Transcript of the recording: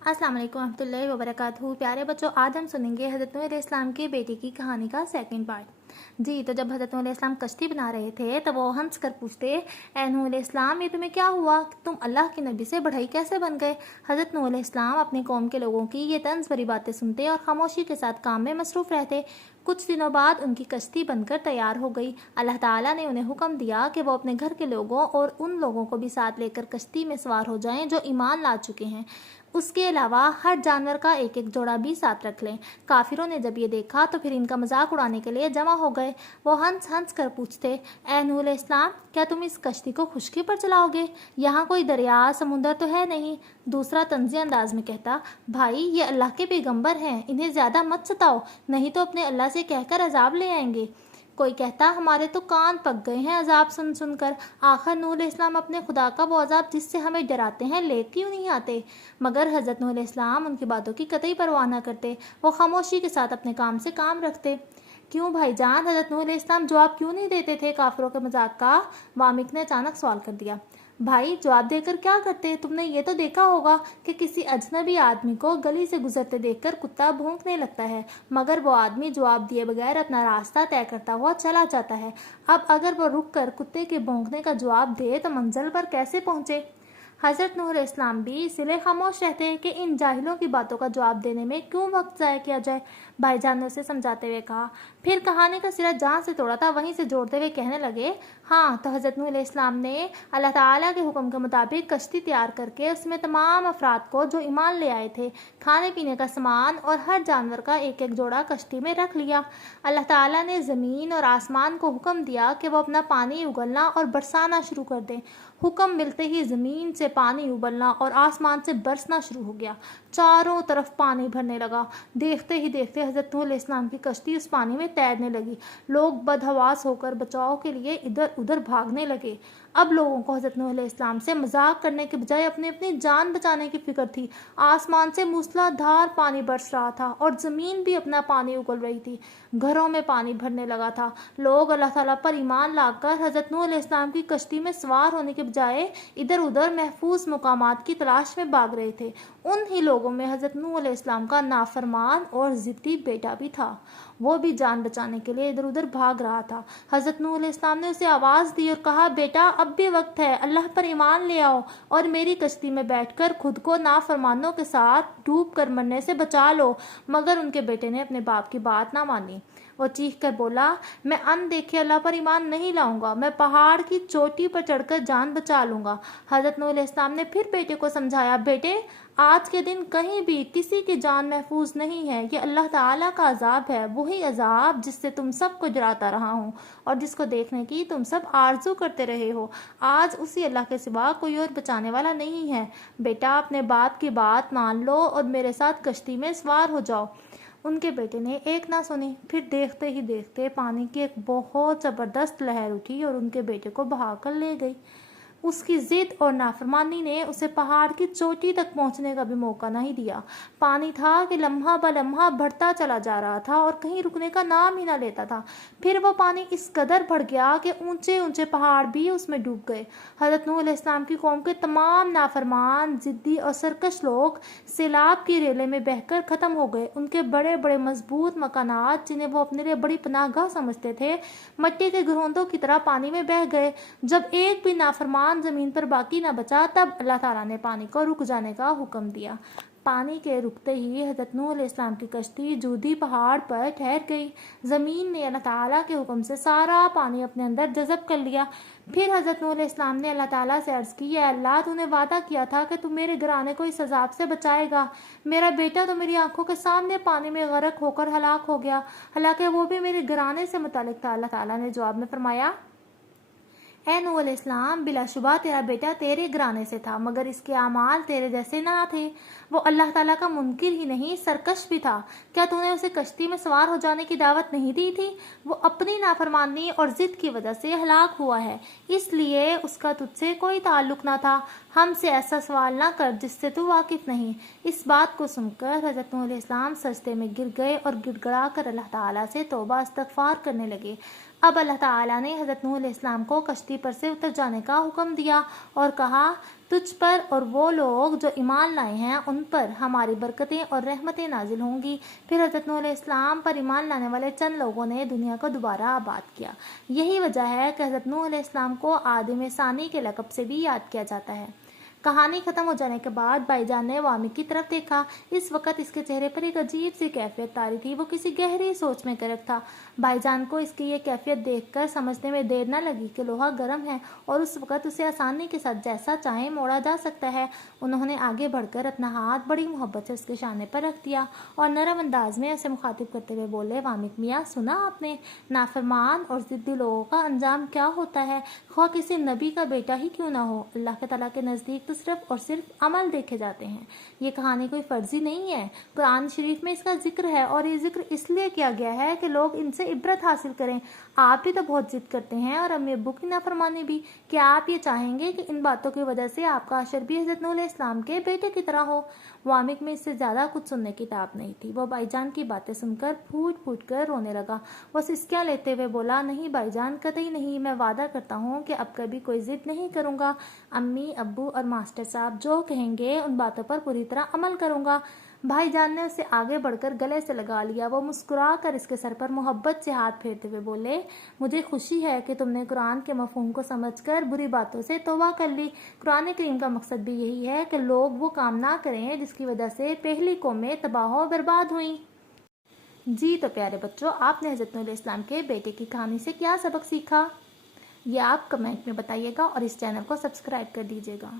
अस्सलाम वालेकुम रहमतुल्लाहि व बरकातहू। प्यारे बच्चों, आज हम सुनेंगे हज़रत नूह अलैहिस्सलाम के बेटे की कहानी का सेकंड पार्ट। जी, तो जब हज़रत नूह अलैहिस्सलाम कश्ती बना रहे थे तब वो हंस कर पूछते, ए नूह अलैहिस्सलाम, ये तुम्हें क्या हुआ? तुम अल्लाह के नबी से बढ़ई कैसे बन गए? हज़रत नूह अलैहिस्सलाम अपनी कौम के लोगों की ये तंज भरी बातें सुनते और खामोशी के साथ काम में मसरूफ़ रहते। कुछ दिनों बाद उनकी कश्ती बनकर तैयार हो गई। अल्लाह ताला ने उन्हें हुक्म दिया कि वो अपने घर के लोगों और उन लोगों को भी साथ लेकर कश्ती में सवार हो जाएं जो ईमान ला चुके हैं। उसके अलावा हर जानवर का एक एक जोड़ा भी साथ रख लें। काफिरों ने जब ये देखा तो फिर इनका मजाक उड़ाने के लिए जमा हो गए। वो हंस हंस कर पूछते, ए नूह अलैहिस्सलाम, क्या तुम इस कश्ती को खुश्की पर चलाओगे? यहाँ कोई दरिया समुंदर तो है नहीं। दूसरा तंज़ी अंदाज में कहता, भाई ये अल्लाह के पैगंबर हैं, इन्हें ज़्यादा मत सताओ, नहीं तो अपने अल्लाह से कहकर अजाब ले आएंगे। कोई कहता, हमारे तो कान पक गए हैं अजाब सुन सुनकर। आखिर नूह अलैहिस्सलाम अपने खुदा का वो अजाब जिससे हमें डराते हैं ले क्यों नहीं आते? मगर हज़रत नूह अलैहिस्सलाम उनकी बातों की कतई परवाह न करते। वो खामोशी के साथ अपने काम से काम रखते। क्यों भाईजान, हज़रत नूह अलैहिस्सलाम जवाब क्यों नहीं देते थे काफिरों के मजाक का? वामिक ने अचानक सवाल कर दिया। भाई, जवाब देकर क्या करते? तुमने ये तो देखा होगा कि किसी अजनबी आदमी को गली से गुजरते देखकर कुत्ता भौंकने लगता है, मगर वो आदमी जवाब दिए बगैर अपना रास्ता तय करता हुआ चला जाता है। अब अगर वो रुक कर कुत्ते के भौंकने का जवाब दे तो मंजिल पर कैसे पहुंचे? हज़रत नूह अलैहिस्सलाम भी इसीलिए खामोश रहते हैं कि इन जाहिलों की बातों का जवाब देने में क्यों वक्त ज़ाया किया जाए। भाईजान ने उसे समझाते हुए कहा। फिर कहानी का सिरा जहाँ से तोड़ा था वहीं से जोड़ते हुए कहने लगे, हाँ, तो हज़रत नूह अलैहिस्सलाम ने अल्लाह ताला के हुक्म के मुताबिक कश्ती तैयार करके उसमें तमाम अफराद को जो ईमान ले आए थे, खाने पीने का सामान और हर जानवर का एक एक जोड़ा कश्ती में रख लिया। अल्लाह ताला ने ज़मीन और आसमान को हुक्म दिया कि वो अपना पानी उगलना और बरसाना शुरू कर दें। हुक्म मिलते ही ज़मीन से पानी उबलना और आसमान से बरसना शुरू हो गया। चारों तरफ पानी भरने लगा। देखते ही देखते हज़रत नूह अलैहिस्सलाम की कश्ती उस पानी में तैरने लगी। लोग बदहवास होकर बचाव के लिए इधर उधर भागने लगे। अब लोगों को हज़रत नूह अलैहिस्सलाम से मजाक करने के बजाय अपनी अपनी जान बचाने की फिक्र थी। आसमान से मूसलाधार पानी बरस रहा था और ज़मीन भी अपना पानी उगल रही थी। घरों में पानी भरने लगा था। लोग अल्लाह ताला पर ईमान लाकर हज़रत नूह अलैहिस्सलाम की कश्ती में सवार होने के बजाय इधर उधर महफूज मुकामात की तलाश में भाग रहे थे। उन ही लोगों में हज़रत नूह अलैहिस्सलाम का नाफरमान और ज़िद्दी बेटा भी था। वो भी जान बचाने के लिए इधर उधर भाग रहा था। हज़रत नूह अलैहिस्सलाम ने उसे आवाज़ दी और कहा, बेटा, अब भी वक्त है, अल्लाह पर ईमान ले आओ और मेरी कश्ती में बैठकर खुद को नाफरमानों के साथ डूब कर मरने से बचा लो। मगर उनके बेटे ने अपने बाप की बात ना मानी। वो चीख कर बोला, मैं अनदेखे अल्लाह पर ईमान नहीं लाऊंगा, मैं पहाड़ की चोटी पर चढ़कर जान बचा लूंगा। हज़रत नूह अलैहिस्सलाम ने फिर बेटे को समझाया, बेटे, आज के दिन कहीं भी किसी की जान महफूज नहीं है। ये अल्लाह ताला का अजाब है, वही अजाब जिससे तुम सबको डराता रहा हूँ और जिसको देखने की तुम सब आरजू करते रहे हो। आज उसी अल्लाह के सिवा कोई और बचाने वाला नहीं है। बेटा, अपने बाप की बात मान लो और मेरे साथ कश्ती में सवार हो जाओ। उनके बेटे ने एक ना सुनी। फिर देखते ही देखते पानी की एक बहुत ज़बरदस्त लहर उठी और उनके बेटे को बहाकर ले गई। उसकी जिद और नाफरमानी ने उसे पहाड़ की चोटी तक पहुंचने का भी मौका नहीं दिया। पानी था कि लम्हा ब लम्हा बढ़ता चला जा रहा था और कहीं रुकने का नाम ही ना लेता था। फिर वो पानी इस कदर बढ़ गया कि ऊंचे ऊंचे पहाड़ भी उसमें डूब गए। हज़रत नूह अलैहिस्सलाम की कौम के तमाम नाफरमान, जिद्दी और सरकश लोग सैलाब की रेले में बहकर ख़त्म हो गए। उनके बड़े बड़े मजबूत मकानात, जिन्हें वो अपने लिए बड़ी पनाहगाह समझते थे, मिट्टी के घरोंदों की तरह पानी में बह गए। जब एक भी नाफरमान जमीन पर बाकी न बचा तब अल्लाह ताला ने पानी को रुक जाने का हुक्म दिया। पानी के रुकते ही हज़रत नूह अलैहिस्सलाम की कश्ती जूदी पहाड़ पर ठहर गई। ज़मीन ने अल्लाह ताला के हुक्म से सारा पानी अपने अंदर जज़ब कर लिया। फिर हज़रत नूह अलैहिस्सलाम ने अल्लाह ताला से अर्ज़ की, या अल्लाह, तूने वादा किया था कि तू मेरे घराने को इस अजाब से बचाएगा। मेरा बेटा तो मेरी आंखों के सामने पानी में गर्क होकर हलाक हो गया, हालांकि वो भी मेरे घराने से मुतालिक था। अल्लाह ताला ने जवाब में फरमाया, ए नूह अलैहिस्सलाम, बिलाशुबा तेरा बेटा तेरे घराने से था, मगर इसके आमाल तेरे जैसे ना थे। वो अल्लाह ताला का मुनकिर ही नहीं, सरकश भी था। क्या तूने उसे कश्ती में सवार हो जाने की दावत नहीं दी थी? वो अपनी नाफरमानी और जिद की वजह से हलाक हुआ है, इसलिए उसका तुझसे कोई ताल्लुक ना था। हमसे ऐसा सवाल ना कर जिससे तू वाकिफ नहीं। इस बात को सुनकर हज़रत नूह अलैहिस्सलाम सजदे में गिर गए और गिड़गड़ा कर अल्लाह ताला से तौबा इस्तगफार करने लगे। अब अल्लाह ताला ने हज़रत नूह अलैहिस्सलाम को कश्ती पर से उतर जाने का हुक्म दिया और कहा, تجھ پر اور وہ لوگ جو ایمان لائے ہیں ان پر ہماری برکتیں اور رحمتیں نازل ہوں گی۔ پھر حضرت نوح علیہ السلام پر ایمان لانے والے چند لوگوں نے دنیا کو دوبارہ آباد کیا۔ یہی وجہ ہے کہ حضرت نوح علیہ السلام کو آدم ثانی کے لقب سے بھی یاد کیا جاتا ہے۔ کہانی ختم ہو جانے کے بعد بھائی جان نے وامک کی طرف دیکھا۔ اس وقت اس کے چہرے پر ایک عجیب سی کیفیت طاری تھی، وہ کسی گہری سوچ میں غرق تھا۔ بھائی جان کو اس کی یہ کیفیت دیکھ کر سمجھنے میں دیر نہ لگی کہ لوہا گرم ہے اور اس وقت اسے آسانی کے ساتھ جیسا چاہے موڑا جا سکتا ہے۔ انہوں نے آگے بڑھ کر اپنا ہاتھ بڑی محبت سے اس کے شانے پر رکھ دیا اور نرم انداز میں اسے مخاطب کرتے ہوئے بولے، وامک میاں، سنا آپ نے نافرمان اور ضدی لوگوں کا انجام کیا ہوتا ہے، خواہ کسی نبی کا بیٹا ہی کیوں نہ ہو؟ اللہ تعالیٰ کے نزدیک تو صرف اور صرف عمل دیکھے جاتے ہیں۔ یہ کہانی کوئی فرضی نہیں ہے، قرآن شریف میں اس کا ذکر ہے اور یہ ذکر اس لیے کیا گیا ہے کہ لوگ ان سے عبرت حاصل کریں۔ آپ بھی تو بہت ضد کرتے ہیں اور امی ابو کی نافرمانی بھی۔ کیا آپ یہ چاہیں گے کہ ان باتوں کی وجہ سے آپ کا حشر بھی حضرت نوح علیہ السلام کے بیٹے کی طرح ہو؟ وامک میں اس سے زیادہ کچھ سننے کی تاب نہیں تھی۔ وہ بھائی جان کی باتیں سن کر پھوٹ پھوٹ کر رونے لگا۔ وہ سسکیاں لیتے ہوئے بولا، نہیں بھائی جان، قطعی نہیں، میں وعدہ کرتا ہوں کہ اب کبھی کوئی ضد نہیں کروں گا۔ امی ابو اور ماسٹر صاحب جو کہیں گے ان باتوں پر پوری طرح عمل کروں گا۔ بھائی جان نے اسے آگے بڑھ کر گلے سے لگا لیا۔ وہ مسکرا کر اس کے سر پر محبت سے ہاتھ پھیرتے ہوئے بولے، مجھے خوشی ہے کہ تم نے قرآن کے مفہوم کو سمجھ کر بری باتوں سے توبہ کر لی۔ قرآن کریم کا مقصد بھی یہی ہے کہ لوگ وہ کام نہ کریں جس کی وجہ سے پہلی قومیں تباہ و برباد ہوئیں۔ جی تو پیارے بچوں، آپ نے حضرت نوح علیہ السلام کے بیٹے کی کہانی سے کیا سبق سیکھا؟ یہ آپ کمنٹ میں بتائیے گا اور اس چینل کو سبسکرائب کر دیجیے گا۔